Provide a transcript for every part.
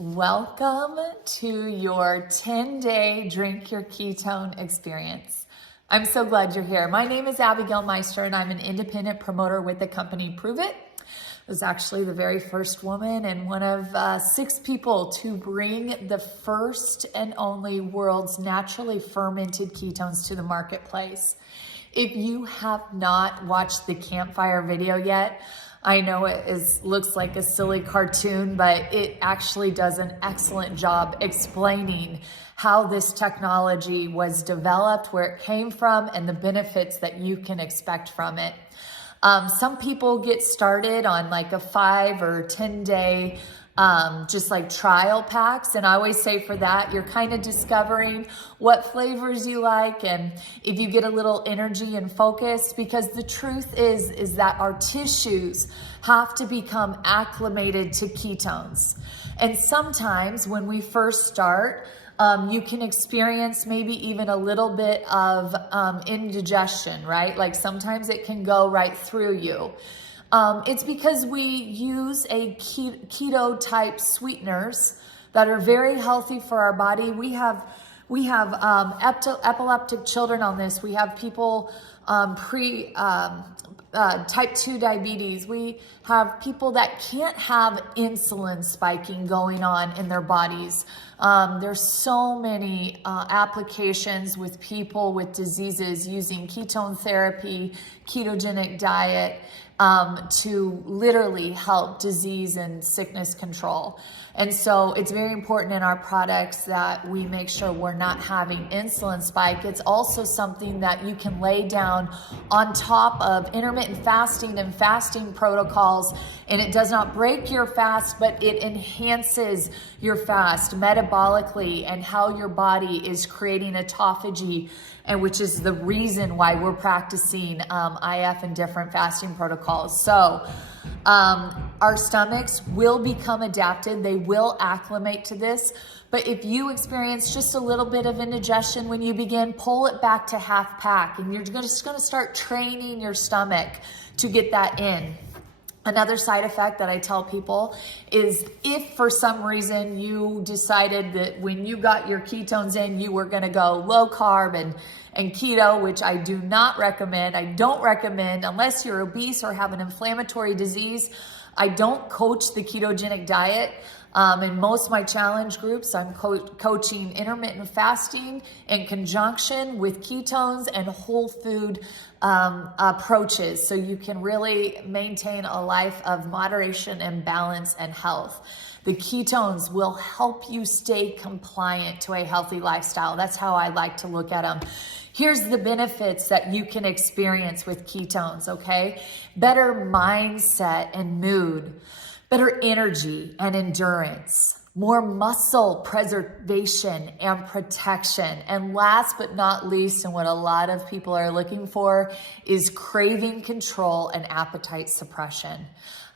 Welcome to your 10-day Drink Your Ketone experience. I'm so glad you're here. My name is Abigail Meister and I'm an independent promoter with the company Prove It. I was actually the very first woman and one of 6 people to bring the first and only world's naturally fermented ketones to the marketplace. If you have not watched the campfire video yet, I know it looks like a silly cartoon, but it actually does an excellent job explaining how this technology was developed, where it came from, and the benefits that you can expect from it. Some people get started on like a 5 or 10 day just like trial packs. And I always say for that, you're kind of discovering what flavors you like and if you get a little energy and focus, because the truth is that our tissues have to become acclimated to ketones. And sometimes when we first start, you can experience maybe even a little bit of indigestion, right? Like sometimes it can go right through you. It's because we use a keto type sweeteners that are very healthy for our body. We have epileptic children on this. We have people type 2 diabetes. We have people that can't have insulin spiking going on in their bodies. There's so many applications with people with diseases using ketone therapy, ketogenic diet, to literally help disease and sickness control. And so it's very important in our products that we make sure we're not having insulin spike. It's also something that you can lay down on top of intermittent fasting and fasting protocols, and it does not break your fast, but it enhances your fast metabolically and how your body is creating autophagy, and which is the reason why we're practicing IF and different fasting protocols. So our stomachs will become adapted. They will acclimate to this. But if you experience just a little bit of indigestion when you begin, pull it back to half pack. And you're just going to start training your stomach to get that in. Another side effect that I tell people is if for some reason you decided that when you got your ketones in, you were going to go low carb and keto, which I do not recommend. I don't recommend unless you're obese or have an inflammatory disease. I don't coach the ketogenic diet. In most of my challenge groups, I'm coaching intermittent fasting in conjunction with ketones and whole food approaches, so you can really maintain a life of moderation and balance and health. The ketones will help you stay compliant to a healthy lifestyle. That's how I like to look at them. Here's the benefits that you can experience with ketones, okay? Better mindset and mood, better energy and endurance, more muscle preservation and protection. And last but not least, and what a lot of people are looking for, is craving control and appetite suppression.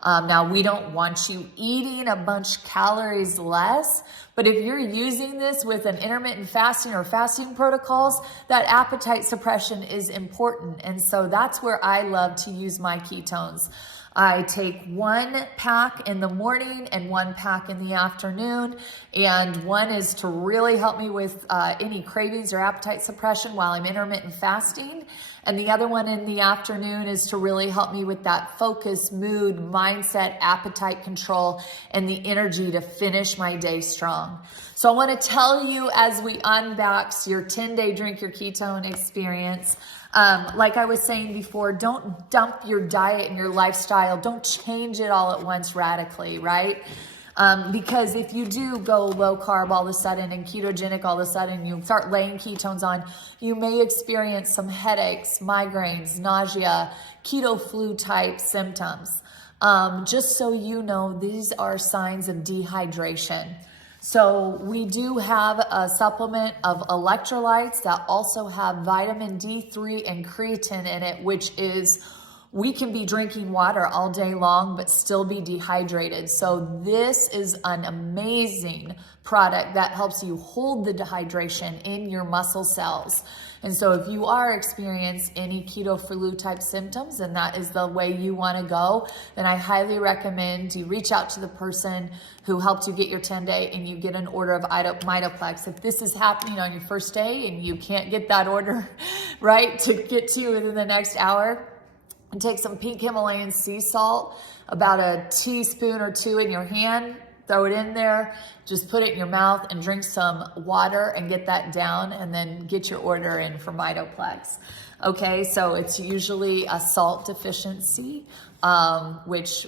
Now, we don't want you eating a bunch calories less, but if you're using this with an intermittent fasting or fasting protocols, that appetite suppression is important. And so that's where I love to use my ketones. I take 1 pack in the morning and 1 pack in the afternoon. And one is to really help me with any cravings or appetite suppression while I'm intermittent fasting. And the other one in the afternoon is to really help me with that focus, mood, mindset, appetite control, and the energy to finish my day strong. So I want to tell you as we unbox your 10-day Drink Your Ketone experience, like I was saying before, don't dump your diet and your lifestyle. Don't change it all at once radically, right? Because if you do go low carb all of a sudden and ketogenic all of a sudden, you start laying ketones on, you may experience some headaches, migraines, nausea, keto flu type symptoms. Just so you know, these are signs of dehydration. So we do have a supplement of electrolytes that also have vitamin D3 and creatine in it, which is we can be drinking water all day long, but still be dehydrated. So this is an amazing product that helps you hold the dehydration in your muscle cells. And so if you are experiencing any keto flu type symptoms and that is the way you want to go, then I highly recommend you reach out to the person who helped you get your 10-day and you get an order of Mitoplex. If this is happening on your first day and you can't get that order right to get to you within the next hour, and take some pink Himalayan sea salt, about a teaspoon or two in your hand, throw it in there, just put it in your mouth and drink some water and get that down, and then get your order in for Mitoplex. Okay, so it's usually a salt deficiency, which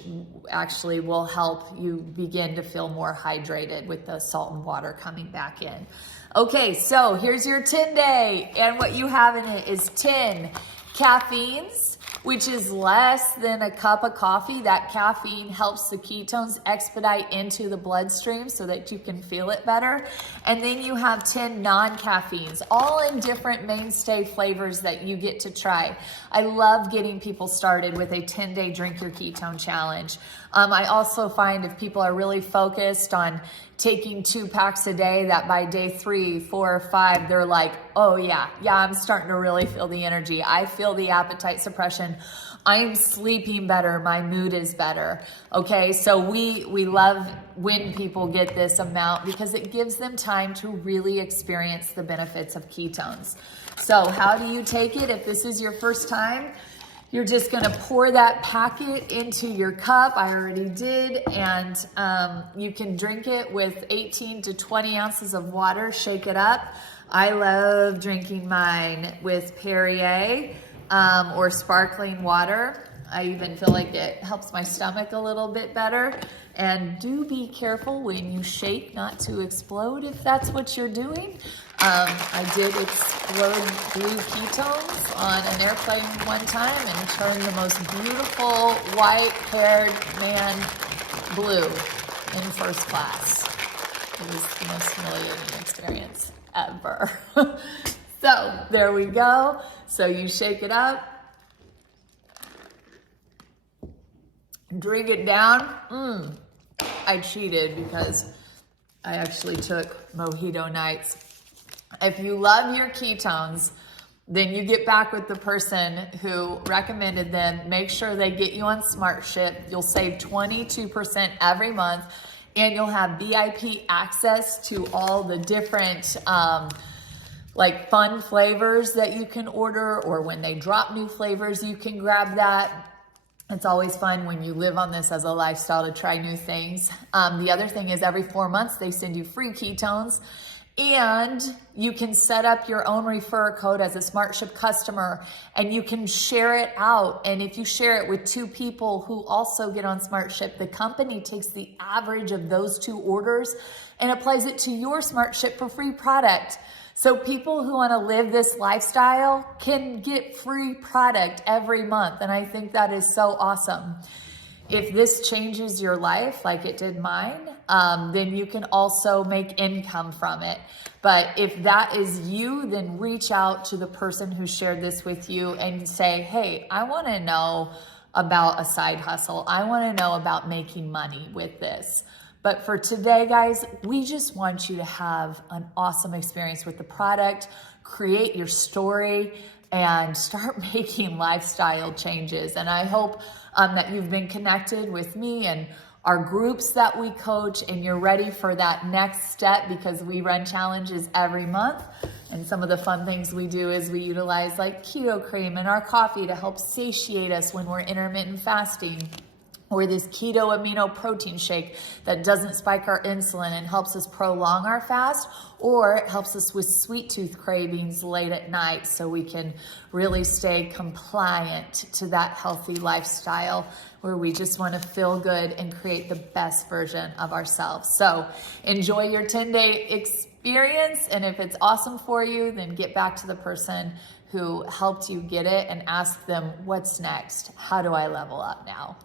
actually will help you begin to feel more hydrated with the salt and water coming back in. Okay, so here's your 10-day, and what you have in it is 10 caffeines, which is less than a cup of coffee. That caffeine helps the ketones expedite into the bloodstream so that you can feel it better. And then you have 10 non-caffeines, all in different mainstay flavors that you get to try. I love getting people started with a 10-day drink your ketone challenge. I also find if people are really focused on taking 2 packs a day, that by day 3, 4, or 5, they're like, oh yeah, I'm starting to really feel the energy. I feel the appetite suppression. I'm sleeping better. My mood is better. Okay, so we love when people get this amount because it gives them time to really experience the benefits of ketones. So how do you take it if this is your first time? You're just gonna pour that packet into your cup. I already did, and you can drink it with 18 to 20 ounces of water, shake it up. I love drinking mine with Perrier or sparkling water. I even feel like it helps my stomach a little bit better. And do be careful when you shake not to explode if that's what you're doing. I did explode blue ketones on an airplane one time and turned the most beautiful white-haired man blue in first class. It was the most humiliating experience ever. So there we go. So you shake it up, drink it down. I cheated because I actually took mojito nights. If you love your ketones, then you get back with the person who recommended them. Make sure they get you on SmartShip. You'll save 22% every month, and you'll have VIP access to all the different like fun flavors that you can order, or when they drop new flavors, you can grab that. It's always fun when you live on this as a lifestyle to try new things. The other thing is every 4 months, they send you free ketones. And you can set up your own referral code as a SmartShip customer, and you can share it out. And if you share it with 2 people who also get on SmartShip, the company takes the average of those 2 orders and applies it to your SmartShip for free product. So people who want to live this lifestyle can get free product every month. And I think that is so awesome. If this changes your life like it did mine, then you can also make income from it. But if that is you, then reach out to the person who shared this with you and say, hey, I want to know about a side hustle. I want to know about making money with this. But for today, guys, we just want you to have an awesome experience with the product, create your story, and start making lifestyle changes. And I hope that you've been connected with me and our groups that we coach, and you're ready for that next step, because we run challenges every month. And some of the fun things we do is we utilize like keto cream in our coffee to help satiate us when we're intermittent fasting, or this keto amino protein shake that doesn't spike our insulin and helps us prolong our fast, or it helps us with sweet tooth cravings late at night so we can really stay compliant to that healthy lifestyle where we just want to feel good and create the best version of ourselves. So enjoy your 10-day experience, and if it's awesome for you, then get back to the person who helped you get it and ask them, what's next? How do I level up now?